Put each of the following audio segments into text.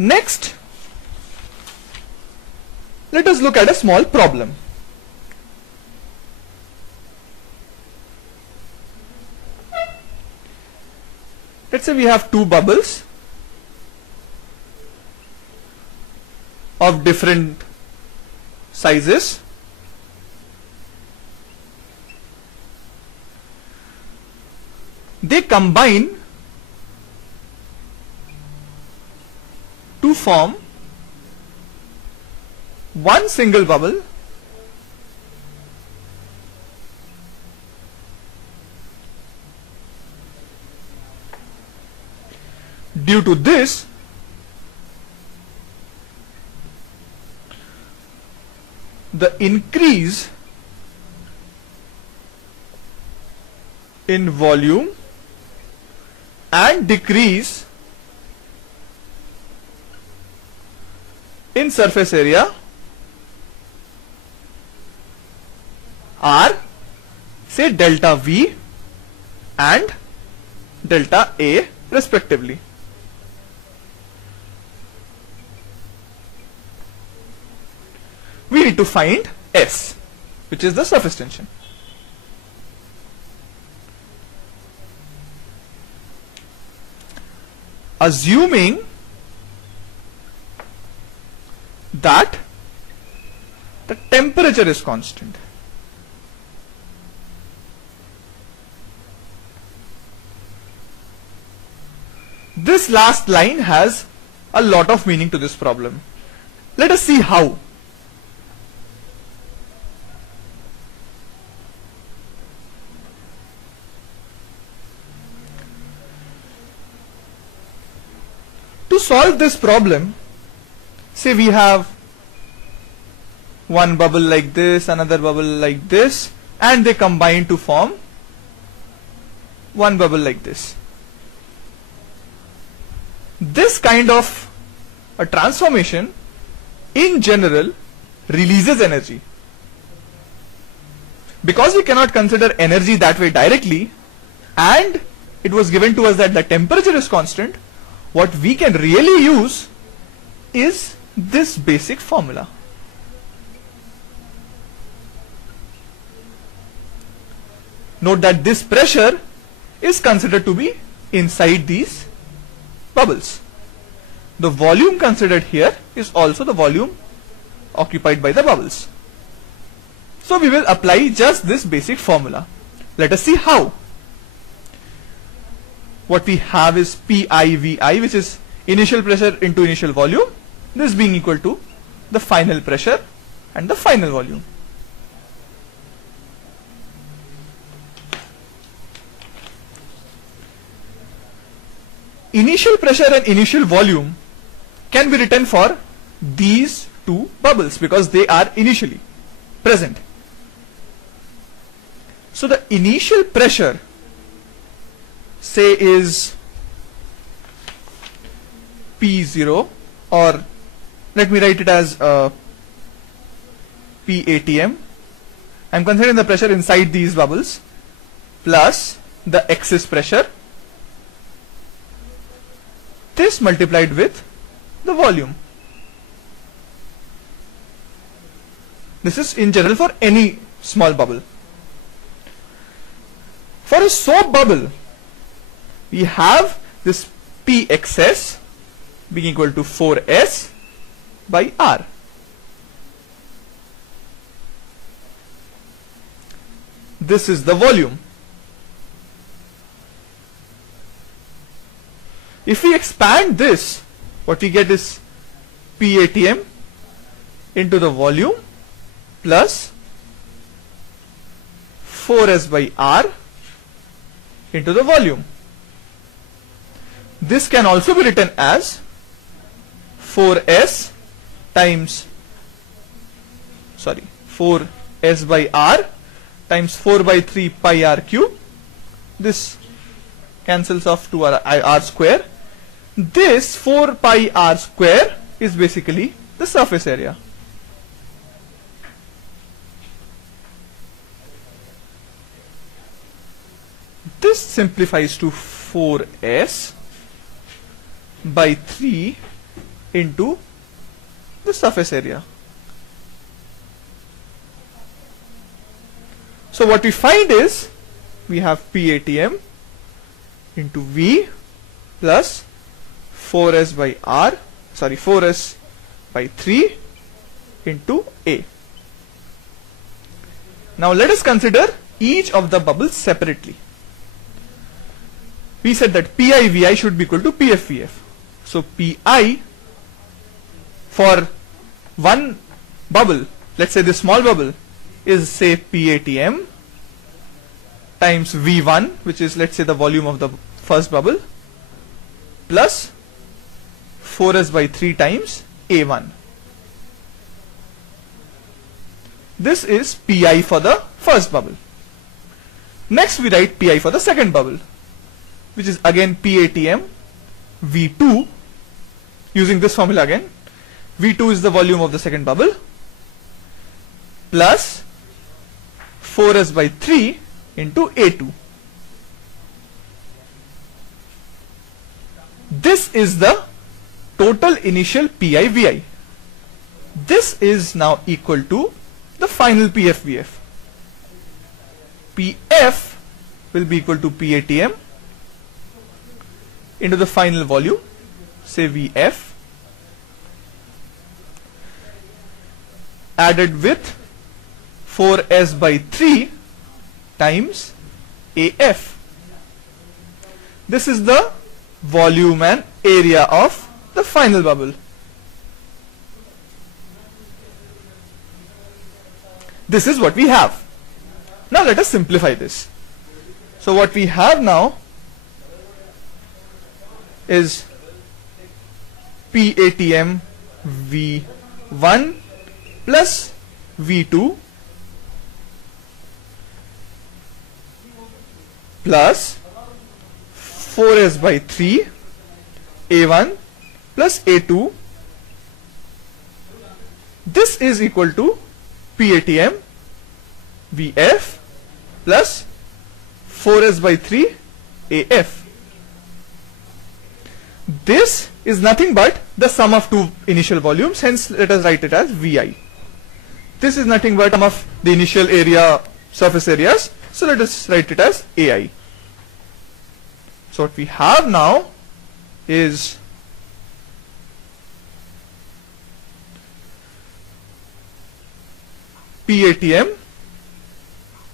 Next, let us look at a small problem. Let's say we have two bubbles of different sizes. They combine to form one single bubble due to this the increase in volume and decrease in surface area are, say, delta V and delta A respectively. We need to find S, which is the surface tension. Assuming that the temperature is constant, this last line has a lot of meaning to this problem. Let us see how. To solve this problem, say we have one bubble like this, another bubble like this, and they combine to form one bubble like this. This kind of a transformation in general releases energy. Because we cannot consider energy that way directly, and it was given to us that the temperature is constant, what we can really use is this basic formula. Note that this pressure is considered to be inside these bubbles. The volume considered here is also the volume occupied by the bubbles. So we will apply just this basic formula. Let us see how. What we have is PIVI, which is initial pressure into initial volume, this being equal to the final pressure and the final volume. Initial pressure and initial volume can be written for these two bubbles because they are initially present. So the initial pressure, say, is P0, or let me write it as PATM. I am considering the pressure inside these bubbles plus the excess pressure, this multiplied with the volume. This is in general for any small bubble. For a soap bubble, we have this P excess being equal to 4S by R. This is the volume. If we expand this, what we get is PATM into the volume plus 4S by R into the volume. This can also be written as 4S by R times 4 by 3 pi R cube. This cancels off to R square. This 4 pi R square is basically the surface area. This simplifies to 4S by 3 into the surface area. So what we find is we have PATM into V plus 4s by 3 into A. Now let us consider each of the bubbles separately. We said that PIVI should be equal to PFVF. So PI for one bubble, let's say this small bubble, is say PATM times V1, which is let's say the volume of the first bubble, plus 4s by 3 times A1. This is PI for the first bubble. Next we write PI for the second bubble, which is again PATM V2, using this formula again. V2 is the volume of the second bubble, plus 4s by 3 into A2. This is the total initial PIVI. This is now equal to the final PFVF. PF will be equal to PATM into the final volume, say VF, added with 4s by 3 times AF. This is the volume and area of the final bubble. This is what we have. Now let us simplify this. So what we have now is PATM V1 plus V2 plus 4s by 3 A1 plus A2. This is equal to PATM VF plus 4s by 3 AF. This is nothing but the sum of two initial volumes, hence let us write it as VI. This is nothing but sum of the initial area, surface areas, so let us write it as AI. So what we have now is PATM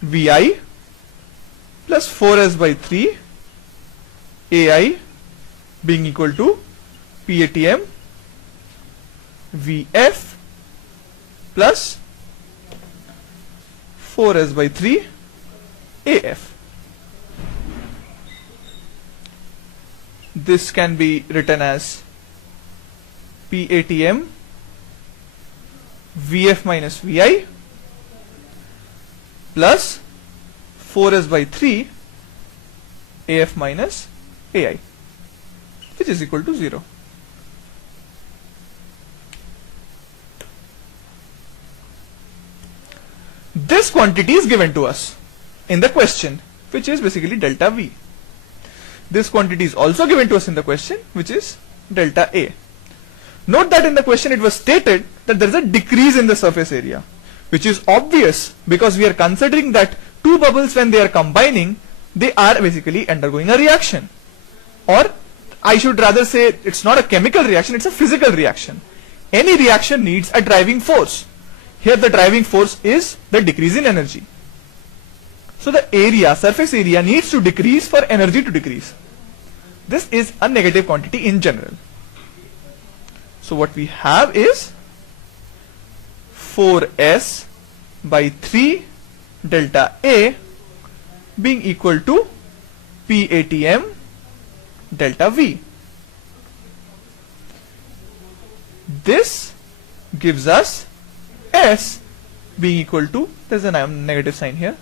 VI plus 4s by 3 AI being equal to PATM VF plus 4s by 3 AF. This can be written as PATM VF minus VI plus 4s by 3 AF minus AI, which is equal to 0. This quantity is given to us in the question, which is basically delta V. This quantity is also given to us in the question, which is delta A. Note that in the question it was stated that there is a decrease in the surface area, which is obvious because we are considering that two bubbles, when they are combining, they are basically undergoing a reaction. Or I should rather say it's not a chemical reaction, it's a physical reaction. Any reaction needs a driving force. Here the driving force is the decrease in energy. So the area, surface area, needs to decrease for energy to decrease. This is a negative quantity in general. So what we have is 4s by 3 delta A being equal to PATM delta V. This gives us S being equal to, there's a negative sign here,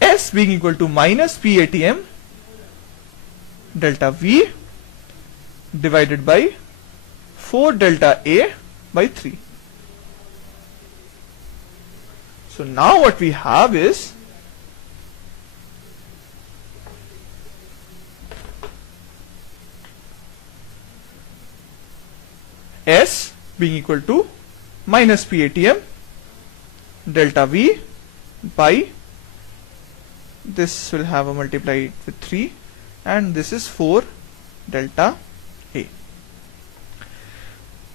S being equal to minus PATM delta V divided by 4 delta A by 3. So now what we have is S being equal to minus P ATM delta V by, this will have a multiply with 3, and this is 4 delta A.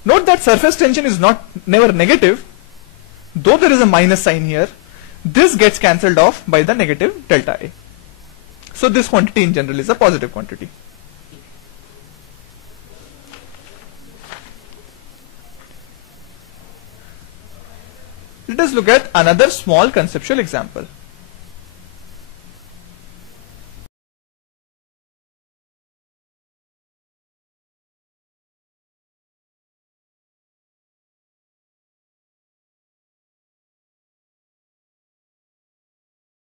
Note that surface tension is never negative, though there is a minus sign here. This gets cancelled off by the negative delta A. So this quantity in general is a positive quantity. Let us look at another small conceptual example.